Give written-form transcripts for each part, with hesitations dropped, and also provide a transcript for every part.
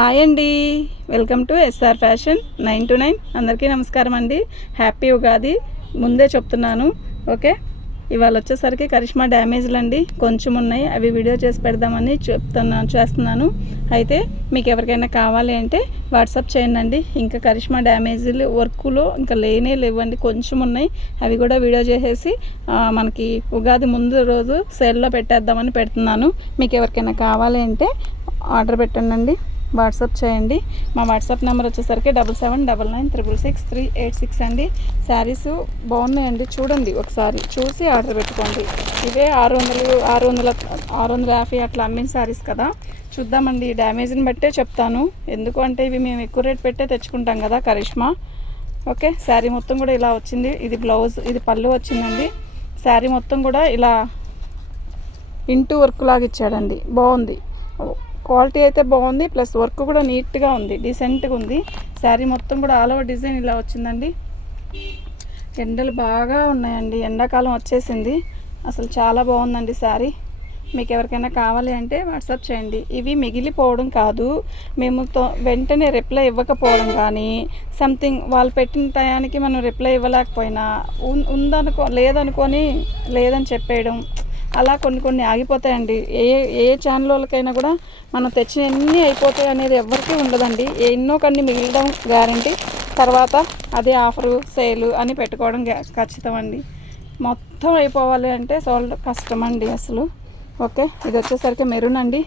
Hi అండి, welcome to SR fashion 9 to 9. అందరికీ నమస్కారం అండి. హ్యాపీ ఉగాది ముందే చెప్తున్నాను. ఓకే, ఇవాళ వచ్చేసరికి కరిష్మా డ్యామేజ్లు అండి కొంచెం ఉన్నాయి, అవి వీడియో చేసి పెడదామని చేస్తున్నాను. అయితే మీకు ఎవరికైనా కావాలి అంటే వాట్సాప్ చేయండి. ఇంకా కరిష్మా డ్యామేజ్లు వర్క్లో ఇంకా లేవండి, కొంచెం ఉన్నాయి, అవి కూడా వీడియో చేసేసి మనకి ఉగాది ముందు రోజు సేల్లో పెట్టేద్దామని పెడుతున్నాను. మీకు ఎవరికైనా కావాలి అంటే ఆర్డర్ పెట్టండి, వాట్సాప్ చేయండి. మా వాట్సాప్ నెంబర్ వచ్చేసరికి 7799666386 అండి. శారీస్ బాగున్నాయండి, చూడండి, ఒకసారి చూసి ఆర్డర్ పెట్టుకోండి. ఇవే 650 అట్లా అమ్మిన శారీస్ కదా, చూద్దామండి. డ్యామేజ్ని బట్టే చెప్తాను, ఎందుకు అంటే ఇవి మేము ఎక్కువ రేట్ పెట్టే తెచ్చుకుంటాం కదా కరిష్మా. ఓకే, శారీ మొత్తం కూడా ఇలా వచ్చింది. ఇది బ్లౌజ్, ఇది పళ్ళు వచ్చిందండి. శారీ మొత్తం కూడా ఇలా ఇంటూ వర్క్ లాగా ఇచ్చాడండి, బాగుంది. క్వాలిటీ అయితే బాగుంది, ప్లస్ వర్క్ కూడా నీట్గా ఉంది, డీసెంట్గా ఉంది. శారీ మొత్తం కూడా ఆల్ ఓవర్ డిజైన్ ఇలా వచ్చిందండి. ఎండలు బాగా ఉన్నాయండి, ఎండాకాలం వచ్చేసింది, అసలు చాలా బాగుందండి శారీ. మీకు ఎవరికైనా కావాలి అంటే వాట్సాప్ చేయండి. ఇవి మిగిలిపోవడం కాదు, మేము వెంటనే రిప్లై ఇవ్వకపోవడం కానీ, సంథింగ్ వాళ్ళు పెట్టిన టయానికి మనం రిప్లై ఇవ్వలేకపోయినా, లేదని చెప్పేయడం, అలా కొన్ని ఆగిపోతాయండి. ఏ ఛానల్ వాళ్ళకైనా కూడా మనం తెచ్చిన ఎన్ని అయిపోతాయి అనేది ఎవరికీ ఉండదండి. ఎన్నో కొన్ని మిగిలడం గ్యారంటీ. తర్వాత అదే ఆఫరు సేలు అని పెట్టుకోవడం ఖచ్చితం అండి. మొత్తం అయిపోవాలి అంటే సోల్డ్ కష్టం అండి అసలు. ఓకే, ఇది వచ్చేసరికి మెరూన్ అండి,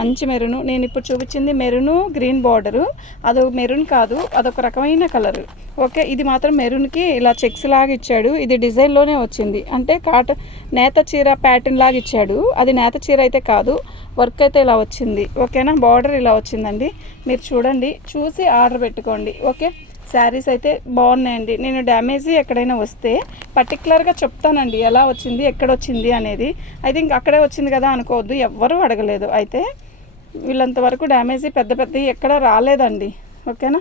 మంచి మెరూను. నేను ఇప్పుడు చూపించింది మెరూను గ్రీన్ బార్డరు, అదొక మెరూన్ కాదు, అదొక రకమైన కలరు. ఓకే, ఇది మాత్రం మెరూన్కి ఇలా చెక్స్ లాగా ఇచ్చాడు. ఇది డిజైన్లోనే వచ్చింది, అంటే నేత చీర ప్యాటర్న్ లాగా ఇచ్చాడు. అది నేత చీర అయితే కాదు, వర్క్ అయితే ఇలా వచ్చింది. ఓకేనా, బార్డర్ ఇలా వచ్చిందండి. మీరు చూడండి, చూసి ఆర్డర్ పెట్టుకోండి. ఓకే, శారీస్ అయితే బాగున్నాయండి. నేను డ్యామేజ్ ఎక్కడైనా వస్తే పర్టికులర్గా చెప్తానండి, ఎలా వచ్చింది, ఎక్కడ వచ్చింది అనేది. అయితే ఇంక అక్కడే వచ్చింది కదా అనుకోవద్దు, ఎవ్వరూ అడగలేదు. అయితే వీళ్ళంతవరకు డ్యామేజ్ పెద్దవి ఎక్కడ రాలేదండి. ఓకేనా,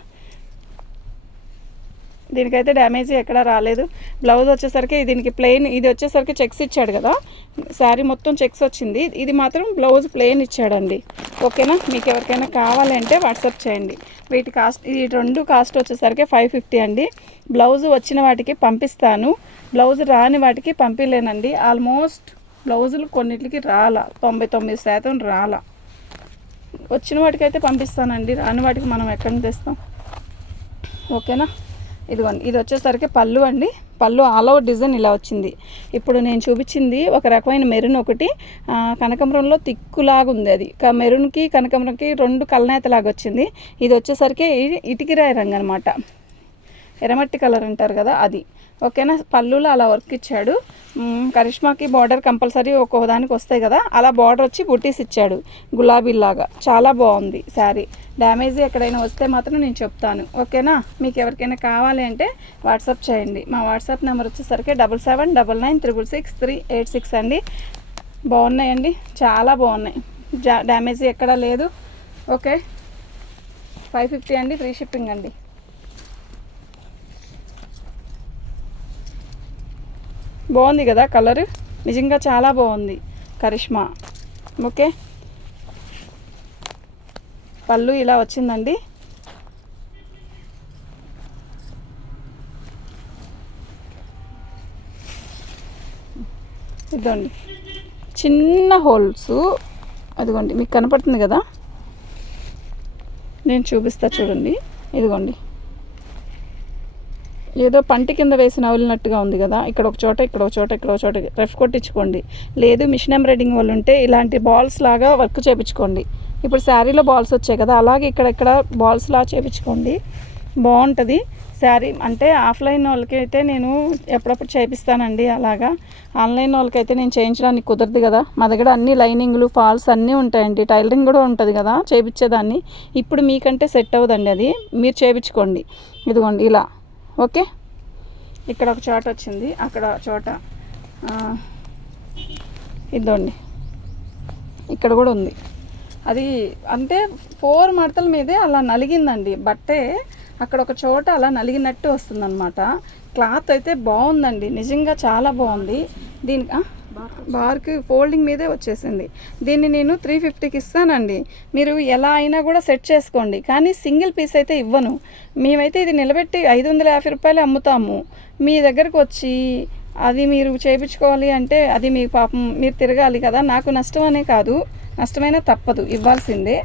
దీనికైతే డ్యామేజ్ ఎక్కడా రాలేదు. బ్లౌజ్ వచ్చేసరికి దీనికి ప్లెయిన్, ఇది వచ్చేసరికి చెక్స్ ఇచ్చాడు కదా, శారీ మొత్తం చెక్స్ వచ్చింది. ఇది మాత్రం బ్లౌజ్ ప్లెయిన్ ఇచ్చాడండి. ఓకేనా, మీకు ఎవరికైనా కావాలంటే వాట్సాప్ చేయండి. వీటి కాస్ట్, ఈ రెండు కాస్ట్ వచ్చేసరికి 550 అండి. బ్లౌజ్ వచ్చిన వాటికి పంపిస్తాను, బ్లౌజ్ రాని వాటికి పంపించలేనండి. ఆల్మోస్ట్ బ్లౌజులు కొన్నిటికి 99% రాలా. వచ్చిన వాటికి అయితే పంపిస్తానండి, రాని వాటికి మనం ఎక్కడి నుంచి తెస్తాం. ఓకేనా, ఇదిగోండి, ఇది వచ్చేసరికి పళ్ళు అండి. పళ్ళు ఆల్ ఓవర్ డిజైన్ ఇలా వచ్చింది. ఇప్పుడు నేను చూపించింది ఒక రకమైన మెరూన్, ఒకటి కనకాంబరంలో తిక్కులాగా ఉంది. అది మెరూన్కి కనకాంబరంకి రెండు కలనేతలాగా వచ్చింది. ఇది వచ్చేసరికి ఇటుకిరాయి రంగు అనమాట, ఎర్రమట్టి కలర్ అంటారు కదా అది. ఓకేనా, పళ్ళులో అలా వర్క్ ఇచ్చాడు. కరిష్మాకి బార్డర్ కంపల్సరీ ఒక్కొక్క దానికి వస్తాయి కదా, అలా బార్డర్ వచ్చి బుట్టీస్ ఇచ్చాడు గులాబీలాగా. చాలా బాగుంది శారీ. డ్యామేజ్ ఎక్కడైనా వస్తే మాత్రం నేను చెప్తాను. ఓకేనా, మీకు ఎవరికైనా కావాలి అంటే వాట్సాప్ చేయండి. మా వాట్సాప్ నెంబర్ వచ్చేసరికి 7799666386 అండి. బాగున్నాయండి, చాలా బాగున్నాయి, డ్యామేజ్ ఎక్కడా లేదు. ఓకే, 550 అండి, ఫ్రీ షిప్పింగ్ అండి. బాగుంది కదా కలర్, నిజంగా చాలా బాగుంది కరిష్మా. ఓకే, పళ్ళు ఇలా వచ్చిందండి. ఇదిగోండి చిన్న హోల్స్, అదిగోండి మీకు కనపడుతుంది కదా, నేను చూపిస్తా చూడండి. ఇదిగోండి, ఏదో పంటి కింద వేసి నవలినట్టుగా ఉంది కదా, ఇక్కడ ఒక చోట, ఇక్కడ ఒక చోట, ఇక్కడ ఒక చోట రఫ్ కొట్టించుకోండి. లేదు మిషన్ ఎంబ్రాయిడింగ్ వాళ్ళు ఉంటే ఇలాంటి బాల్స్ లాగా వర్క్ చేయించుకోండి. ఇప్పుడు శారీలో బాల్స్ వచ్చాయి కదా, అలాగే ఇక్కడ బాల్స్ లాగా చేయించుకోండి, బాగుంటుంది శారీ. అంటే ఆఫ్లైన్ వాళ్ళకి అయితే నేను ఎప్పుడప్పుడు చేపిస్తానండి అలాగా. ఆన్లైన్ వాళ్ళకైతే నేను చేయించడానికి కుదరదు కదా, మా దగ్గర అన్ని లైనింగ్లు ఫాల్స్ అన్నీ ఉంటాయండి, టైలరింగ్ కూడా ఉంటుంది కదా చేయించేదాన్ని. ఇప్పుడు మీకంటే సెట్ అవ్వదండి, అది మీరు చేయించుకోండి. ఇదిగోండి ఇలా. ఓకే, ఇక్కడ ఒక చోట వచ్చింది, అక్కడ చోట, ఇదండి ఇక్కడ కూడా ఉంది. అది అంటే 4 మడతల మీదే అలా నలిగిందండి బట్టే, అక్కడ ఒక చోట అలా నలిగినట్టు వస్తుందన్నమాట. క్లాత్ అయితే బాగుందండి, నిజంగా చాలా బాగుంది. దీనికి బార్కి ఫోల్డింగ్ మీదే వచ్చేసింది. దీన్ని నేను 350కి ఇస్తానండి. మీరు ఎలా అయినా కూడా సెట్ చేసుకోండి, కానీ సింగిల్ పీస్ అయితే ఇవ్వను. మేమైతే ఇది నిలబెట్టి 550 రూపాయలు అమ్ముతాము. మీ దగ్గరకు వచ్చి అది మీరు చేయించుకోవాలి అంటే అది మీ పాపం మీరు తిరగాలి కదా. నాకు నష్టం అనే కాదు, నష్టమైనా తప్పదు, ఇవ్వాల్సిందే.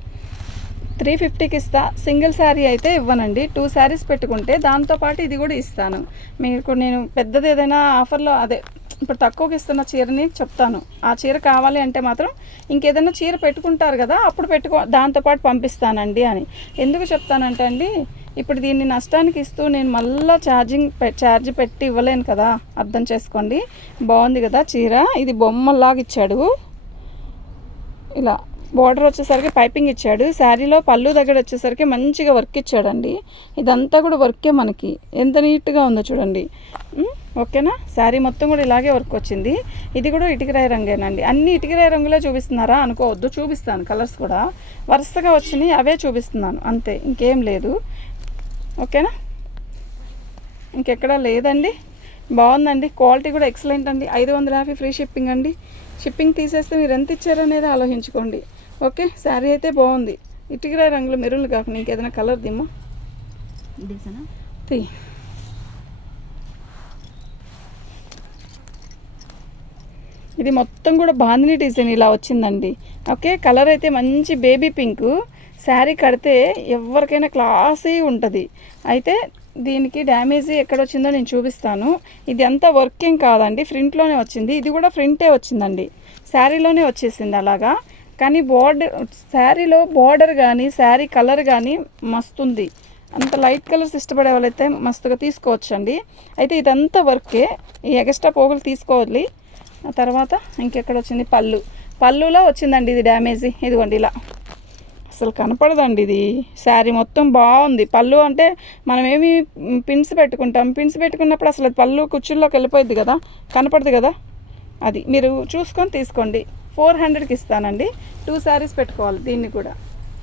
350కి ఇస్తా. సింగిల్ శారీ అయితే ఇవ్వనండి. 2 శారీస్ పెట్టుకుంటే దాంతోపాటు ఇది కూడా ఇస్తాను. మీకు నేను పెద్దది ఏదైనా ఆఫర్లో అదే ఇప్పుడు తక్కువకి ఇస్తున్న చీరని చెప్తాను. ఆ చీర కావాలి అంటే మాత్రం ఇంకేదైనా చీర పెట్టుకుంటారు కదా, అప్పుడు దాంతోపాటు పంపిస్తానండి అని. ఎందుకు చెప్తానంటే అండి, ఇప్పుడు దీన్ని నష్టానికి ఇస్తూ నేను మళ్ళీ ఛార్జ్ పెట్టి ఇవ్వలేను కదా, అర్థం చేసుకోండి. బాగుంది కదా చీర. ఇది బొమ్మలాగా ఇచ్చాడు. ఇలా బోర్డర్ వచ్చేసరికి పైపింగ్ ఇచ్చాడు. శారీలో పళ్ళు దగ్గర వచ్చేసరికి మంచిగా వర్క్ ఇచ్చాడండి. ఇదంతా కూడా వర్కే మనకి. ఎంత నీట్గా ఉందో చూడండి. ఓకేనా. శారీ మొత్తం కూడా ఇలాగే వర్క్ వచ్చింది. ఇది కూడా ఇటుకరాయి రంగేనండి. అన్ని ఇటుకరాయి రంగులో చూపిస్తున్నారా అనుకోవద్దు, చూపిస్తాను. కలర్స్ కూడా వరుసగా వచ్చినాయి, అవే చూపిస్తున్నాను అంతే, ఇంకేం లేదు. ఓకేనా. ఇంకెక్కడా లేదండి. బాగుందండి. క్వాలిటీ కూడా ఎక్సలెంట్ అండి. 550 ఫ్రీ షిప్పింగ్ అండి. షిప్పింగ్ తీసేస్తే మీరు ఎంత ఇచ్చారనేది ఆలోచించుకోండి. ఓకే. శారీ అయితే బాగుంది. ఇటుకరాయి రంగులు మెరూన్లు కాకుండా ఇంకేదైనా కలర్ దిమ్మా తీ. ఇది మొత్తం కూడా బాందిని డిజైన్ ఇలా వచ్చిందండి. ఓకే. కలర్ అయితే మంచి బేబీ పింక్. శారీ కడితే ఎవరికైనా క్లాసీ ఉంటుంది. అయితే దీనికి డ్యామేజ్ ఎక్కడ వచ్చిందో నేను చూపిస్తాను. ఇది అంతా వర్కింగ్ కాదండి, ఫ్రంట్లోనే వచ్చింది. ఇది కూడా ఫ్రంటే వచ్చిందండి, శారీలోనే వచ్చేసింది అలాగా. కానీ శారీలో బార్డర్ కానీ శారీ కలర్ కానీ మస్తుంది. అంత లైట్ కలర్స్ ఇష్టపడే వాళ్ళైతే మస్తుగా తీసుకోవచ్చండి. అయితే ఇదంతా వర్కే, ఈ ఎక్స్ట్రా పోగులు తీసుకోవాలి. ఆ తర్వాత ఇంకెక్కడ వచ్చింది, పళ్ళులో వచ్చిందండి ఇది డ్యామేజ్. ఇదిగోండి ఇలా అసలు కనపడదండి ఇది. శారీ మొత్తం బాగుంది. పళ్ళు అంటే మనం ఏమి పిన్స్ పెట్టుకుంటాం, పిన్స్ పెట్టుకున్నప్పుడు అసలు పళ్ళు కుచ్చుల్లోకి వెళ్ళిపోయింది కదా, కనపడదు కదా. అది మీరు చూసుకొని తీసుకోండి. 400కి ఇస్తానండి. 2 శారీస్ పెట్టుకోవాలి దీన్ని కూడా.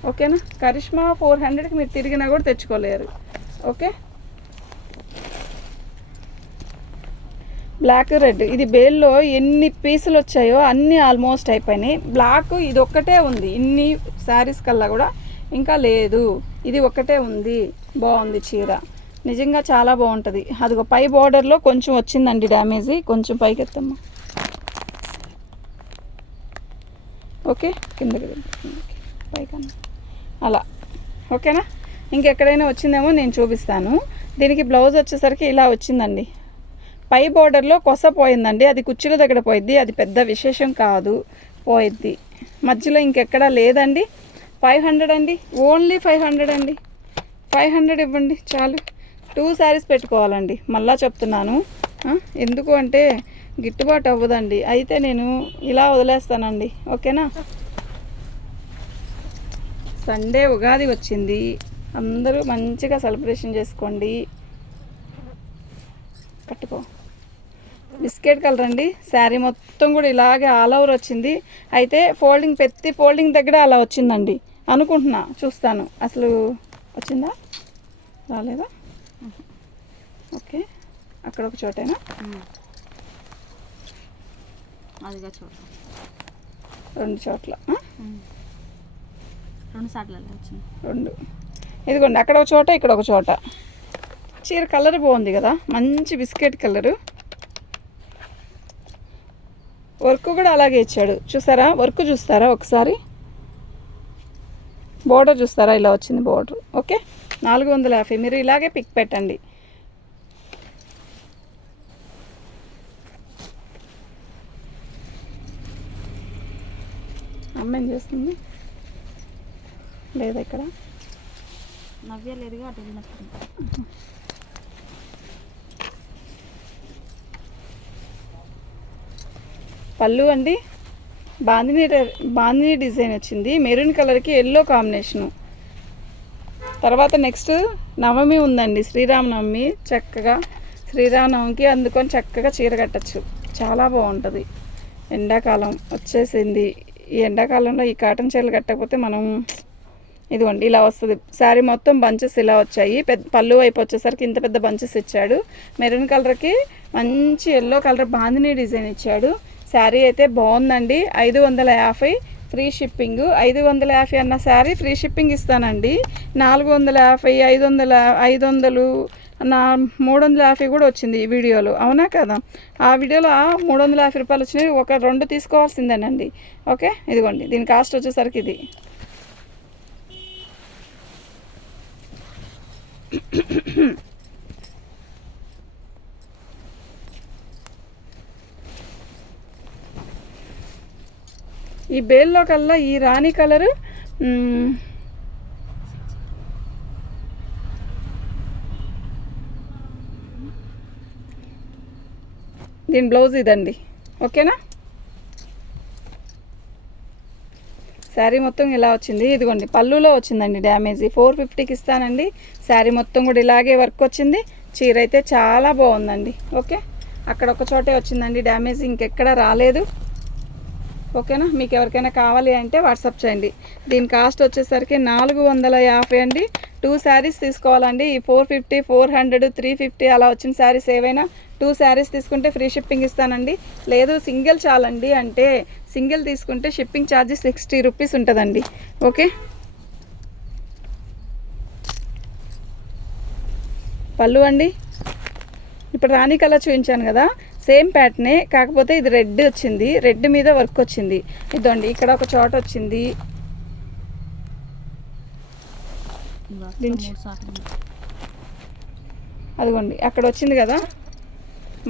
ఓకేనా. కరిష్మా 400కి మీరు తిరిగినా కూడా తెచ్చుకోలేరు. ఓకే. బ్లాక్ రెడ్, ఇది బేల్లో ఎన్ని పీసులు వచ్చాయో అన్నీ ఆల్మోస్ట్ అయిపోయినాయి. బ్లాక్ ఇది ఒక్కటే ఉంది ఇన్ని శారీస్ కల్లా కూడా, ఇంకా లేదు. ఇది ఒక్కటే ఉంది. బాగుంది చీర, నిజంగా చాలా బాగుంటుంది. అదిగో పై బార్డర్లో కొంచెం వచ్చిందండి డ్యామేజ్. కొంచెం పైకి ఎత్తమ్మా. ఓకే. కిందకి పైకన్నా అలా. ఓకేనా. ఇంకెక్కడైనా వచ్చిందేమో నేను చూపిస్తాను. దీనికి బ్లౌజ్ వచ్చేసరికి ఇలా వచ్చిందండి. పై బార్డర్లో కొస పోయిందండి, అది కుర్చీల దగ్గర పోయిద్ది. అది పెద్ద విశేషం కాదు, పోయిద్ది. మధ్యలో ఇంకెక్కడా లేదండి. 500 అండి, ఓన్లీ 500 అండి. 500 ఇవ్వండి చాలు. 2 శారీస్ పెట్టుకోవాలండి. మళ్ళా చెప్తున్నాను, ఎందుకు అంటే గిట్టుబాటు అవ్వదండి. అయితే నేను ఇలా వదిలేస్తానండి. ఓకేనా. సండే ఉగాది వచ్చింది, అందరూ మంచిగా సెలబ్రేషన్ చేసుకోండి. పట్టుకో. బిస్కెట్ కలర్ అండి. శారీ మొత్తం కూడా ఇలాగే ఆల్ ఓవర్ వచ్చింది. అయితే ఫోల్డింగ్ దగ్గర అలా వచ్చిందండి అనుకుంటున్నా. చూస్తాను అసలు వచ్చిందా రాలేదా. ఓకే. అక్కడ ఒక చోటేనా, అదిగా చోట 2 చోట్ల 2 సార్లు వచ్చింది. 2 ఇదిగోండి, అక్కడ ఒక చోట ఇక్కడ ఒక చోట. చీర కలర్ బాగుంది కదా, మంచి బిస్కెట్ కలరు. వర్క్ కూడా అలాగే ఇచ్చాడు. చూసారా వర్క్, చూస్తారా ఒకసారి బోర్డర్ చూస్తారా, ఇలా వచ్చింది బోర్డర్. ఓకే. 450. మీరు ఇలాగే పిక్ పెట్టండి. అమ్మ ఏం చేస్తుంది లేదా ఇక్కడ, నవ్య లేదుగా అటు వెళ్ళినప్పుడు. పళ్ళు అండి బాందిని డిజైన్ వచ్చింది. మెరూన్ కలర్కి ఎల్లో కాంబినేషను. తర్వాత నెక్స్ట్ నవమి ఉందండి, శ్రీరామనవమి. చక్కగా శ్రీరామనవమికి అందుకొని చక్కగా చీర కట్టచ్చు, చాలా బాగుంటుంది. ఎండాకాలం వచ్చేసింది. ఈ ఎండాకాలంలో ఈ కాటన్ చీరలు కట్టకపోతే మనం ఇదిగోండి ఇలా వస్తుంది. శారీ మొత్తం బంచెస్ ఇలా వచ్చాయి. పళ్ళు వైపు వచ్చేసరికి ఇంత పెద్ద బంచెస్ ఇచ్చాడు. మెరూన్ కలర్కి మంచి ఎల్లో కలర్ బాందిని డిజైన్ ఇచ్చాడు. శారీ అయితే బాగుందండి. 550 ఫ్రీ షిప్పింగ్. 550 అన్న శారీ ఫ్రీ షిప్పింగ్ ఇస్తానండి. 450, 500 నా 350 కూడా వచ్చింది ఈ వీడియోలో, అవునా కదా? ఆ వీడియోలో 350 రూపాయలు వచ్చినాయి. ఒక 2 తీసుకోవాల్సిందేనండి. ఓకే, ఇదిగోండి దీని కాస్ట్ వచ్చేసరికి ఇది. ఈ బేల్లో కల్లా ఈ రాణి కలరు దీని బ్లౌజ్ ఇదండి. ఓకేనా? శారీ మొత్తం ఇలా వచ్చింది. ఇదిగోండి పళ్ళులో వచ్చిందండి డ్యామేజ్. 450కి ఇస్తానండి. శారీ మొత్తం కూడా ఇలాగే వర్క్ వచ్చింది. చీర అయితే చాలా బాగుందండి. ఓకే, అక్కడ ఒక చోటే వచ్చిందండి డ్యామేజ్, ఇంకెక్కడ రాలేదు. ఓకేనా? మీకు ఎవరికైనా కావాలి అంటే వాట్సాప్ చేయండి. దీని కాస్ట్ వచ్చేసరికి 450 అండి. 2 శారీస్ తీసుకోవాలండి. ఈ 450, 400, 350 అలా వచ్చిన శారీస్ ఏవైనా 2 శారీస్ తీసుకుంటే ఫ్రీ షిప్పింగ్ ఇస్తానండి. లేదు సింగిల్ చాలండి అంటే సింగిల్ తీసుకుంటే షిప్పింగ్ ఛార్జ్ 60 రూపీస్ ఉంటుందండి. ఓకే, పళ్ళు అండి. ఇప్పుడు రాణి కలర్ చూపించాను కదా, సేమ్ ప్యాటర్నే, కాకపోతే ఇది రెడ్ వచ్చింది. రెడ్ మీద వర్క్ వచ్చింది. ఇదండి ఇక్కడ ఒక చోట వచ్చింది. అదిగోండి అక్కడ వచ్చింది కదా,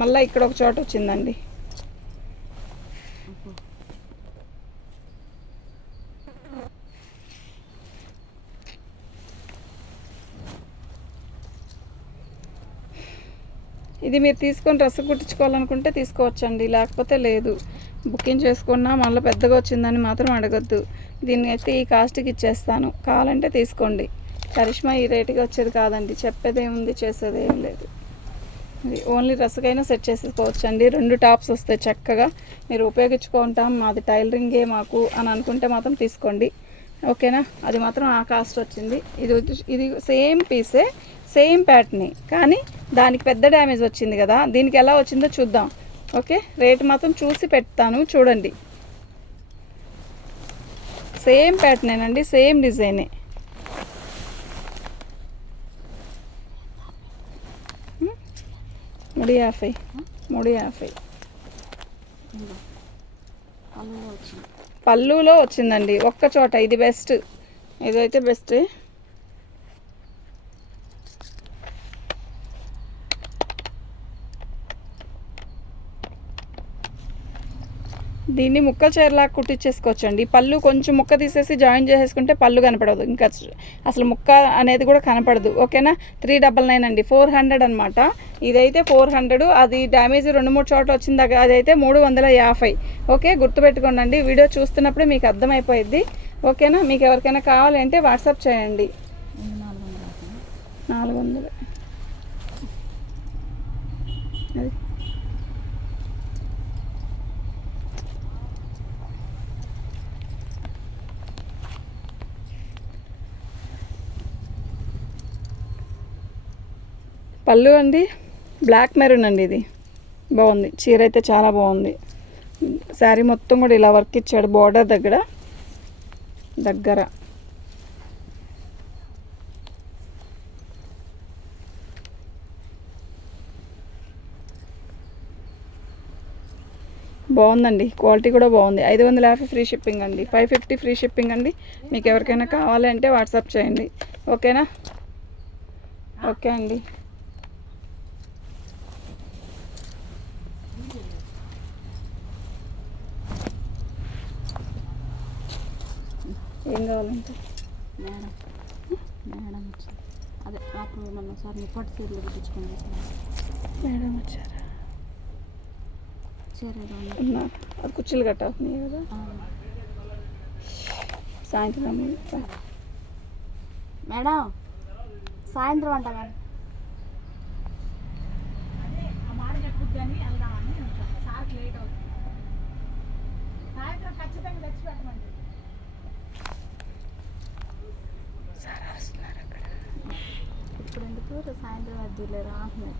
మళ్ళీ ఇక్కడ ఒక చోట వచ్చిందండి. ఇది మీరు తీసుకొని డ్రెస్ కుట్టించుకోవాలనుకుంటే తీసుకోవచ్చండి, లేకపోతే లేదు. బుకింగ్ చేసుకున్నా మళ్ళీ పెద్దగా వచ్చిందని మాత్రం అడగద్దు. దీన్ని అయితే ఈ కాస్ట్కి ఇచ్చేస్తాను, కావాలంటే తీసుకోండి. కరిష్మా ఈ రేటుకి వచ్చేది కాదండి. చెప్పేదేముంది, చేసేది ఏం లేదు. ఇది ఓన్లీ డ్రెస్కైనా సెట్ చేసుకోవచ్చండి. 2 టాప్స్ వస్తాయి చక్కగా. మీరు ఉపయోగించుకుంటాం, మాది టైలరింగే మాకు అని అనుకుంటే మాత్రం తీసుకోండి. ఓకేనా? అది మాత్రం ఆ కాస్ట్ వచ్చింది. ఇది సేమ్ పీసే, సేమ్ ప్యాటర్న్, కానీ దానికి పెద్ద డ్యామేజ్ వచ్చింది కదా. దీనికి ఎలా వచ్చిందో చూద్దాం. ఓకే, రేట్ మాత్రం చూసి పెడతాను, చూడండి. సేమ్ ప్యాటర్నేనండి, సేమ్ డిజైనే. మూడు యాభై పళ్ళులో వచ్చిందండి ఒక్క చోట. ఇది బెస్ట్, ఇదైతే బెస్ట్. దీన్ని ముక్క చీరలా కుట్టించేసుకోవచ్చండి. పళ్ళు కొంచెం ముక్క తీసేసి జాయిన్ చేసేసుకుంటే పళ్ళు కనపడదు, ఇంకా అసలు ముక్క అనేది కూడా కనపడదు. ఓకేనా? 399 అండి, 400 అనమాట. ఇదైతే 400. అది డ్యామేజ్ 2-3 చోట్ల వచ్చింది, అదైతే 350. ఓకే, గుర్తుపెట్టుకోండి. వీడియో చూస్తున్నప్పుడే మీకు అర్థమైపోయిద్ది. ఓకేనా? మీకు ఎవరికైనా కావాలంటే వాట్సాప్ చేయండి. 400 అది పళ్ళు అండి. బ్లాక్ మెరూన్ అండి, ఇది బాగుంది. చీర అయితే చాలా బాగుంది. శారీ మొత్తం కూడా ఇలా వర్క్ ఇచ్చాడు బార్డర్ దగ్గర బాగుందండి. క్వాలిటీ కూడా బాగుంది. 550 ఫ్రీ షిప్పింగ్ అండి. 550 ఫ్రీ షిప్పింగ్ అండి. మీకు ఎవరికైనా కావాలంటే వాట్సాప్ చేయండి. ఓకేనా? ఓకే అండి. ఏం కావాలంటే మేడం వచ్చారు. అదే అప్పుడు మనం సార్ నిప్పటి చీరలు కుట్టించుకోండి. మేడం వచ్చారా? కుర్చీలు గట్ట అవుతున్నాయి కదా. సాయంత్రం మేడం, సాయంత్రం అంట మేడం. ఇప్పుడు ఎందుకు సాయంత్రం వద్దులేరా అంటున్నాయి.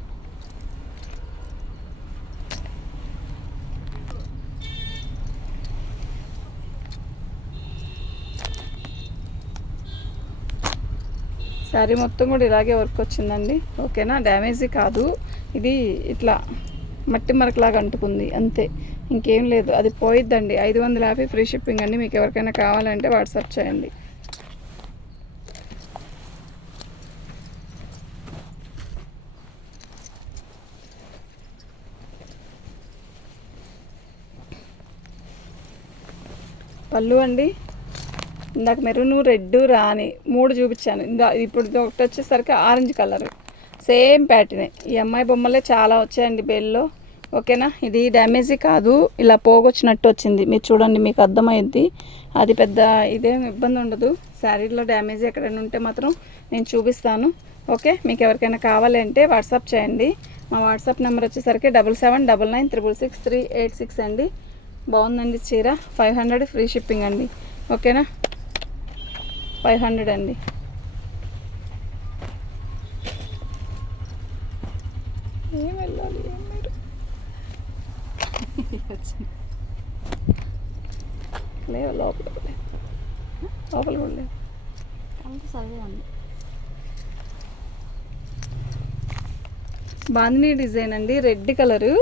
శారీ మొత్తం కూడా ఇలాగే వర్క్ వచ్చిందండి. ఓకేనా, డ్యామేజీ కాదు, ఇది ఇట్లా మట్టి మరకలాగా అంటుకుంది అంతే, ఇంకేం లేదు. అది పోయిద్దండి. 550 ఫ్రీ షిప్పింగ్ అండి. మీకు ఎవరికైనా కావాలంటే వాట్సాప్ చేయండి. పళ్ళు అండి, ఇందాక మెరూన్, రెడ్, రాణి 3 చూపించాను. ఇప్పుడు ఒకటి వచ్చేసరికి ఆరెంజ్ కలర్, సేమ్ ప్యాటర్నే. ఈ అమ్మాయి బొమ్మలే చాలా వచ్చాయండి బేల్లో. ఓకేనా, ఇది డ్యామేజీ కాదు, ఇలా పోగొచ్చినట్టు వచ్చింది. మీరు చూడండి, మీకు అర్థమైద్ది. అది పెద్ద ఇదేం ఇబ్బంది ఉండదు. శారీలో డ్యామేజీ ఎక్కడైనా ఉంటే మాత్రం నేను చూపిస్తాను. ఓకే, మీకు ఎవరికైనా కావాలంటే వాట్సాప్ చేయండి. మా వాట్సాప్ నెంబర్ వచ్చేసరికి 7799666386 అండి. బాగుందండి చీర. 500 ఫ్రీ షిప్పింగ్ అండి. ఓకేనా, 500 అండి. ఏం వెళ్ళాలి, ఏం మీరు లేవు లోపల కూడా లేవు. లోపల కూడా లేవు. సరిపోదండి. బాందినీ డిజైన్ అండి, రెడ్ కలరు.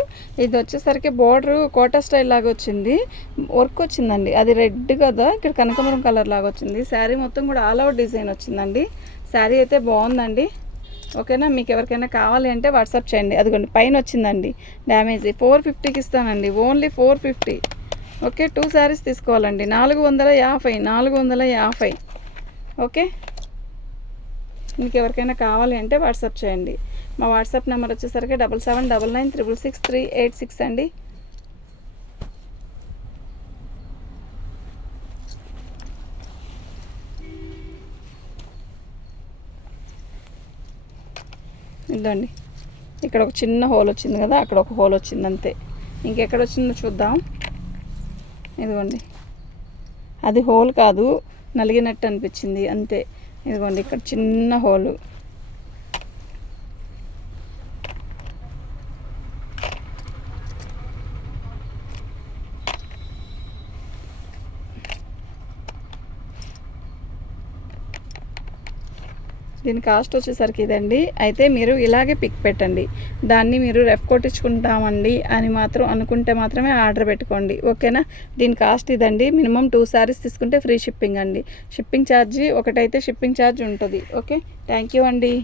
ఇది వచ్చేసరికి బోర్డర్ కోటా స్టైల్ లాగా వచ్చింది, వర్క్ వచ్చిందండి. అది రెడ్ కదా, ఇక్కడ కనకమరం కలర్ లాగా వచ్చింది. శారీ మొత్తం కూడా ఆల్ అవుట్ డిజైన్ వచ్చిందండి. శారీ అయితే బాగుందండి. ఓకేనా, మీకు ఎవరికైనా కావాలి అంటే వాట్సాప్ చేయండి. అదిగోండి పైన వచ్చిందండి డ్యామేజీ. 450కి ఇస్తానండి, ఓన్లీ 450. ఓకే, 2 శారీస్ తీసుకోవాలండి. 450. ఓకే, మీకు ఎవరికైనా కావాలి అంటే వాట్సాప్ చేయండి. మా వాట్సాప్ నెంబర్ వచ్చేసరికి 7799666386 అండి. ఇదండి, ఇక్కడ ఒక చిన్న హోల్ వచ్చింది కదా, అక్కడ ఒక హోల్ వచ్చింది అంతే. ఇంకెక్కడ వచ్చిందో చూద్దాం. ఇదిగోండి, అది హోల్ కాదు, నలిగినట్టు అనిపించింది అంతే. ఇదిగోండి, ఇక్కడ చిన్న హోలు. దీని కాస్ట్ వచ్చేసరికి ఇదండి. అయితే మీరు ఇలాగే పిక్ పెట్టండి. దాన్ని మీరు రెఫ్ కొట్టించుకుంటామండి అని మాత్రం అనుకుంటే మాత్రమే ఆర్డర్ పెట్టుకోండి. ఓకేనా, దీని కాస్ట్ ఇదండి. మినిమం 2 శారీస్ తీసుకుంటే ఫ్రీ షిప్పింగ్ అండి. షిప్పింగ్ ఛార్జీ ఒకటైతే షిప్పింగ్ ఛార్జ్ ఉంటుంది. ఓకే, థ్యాంక్ యూ అండి.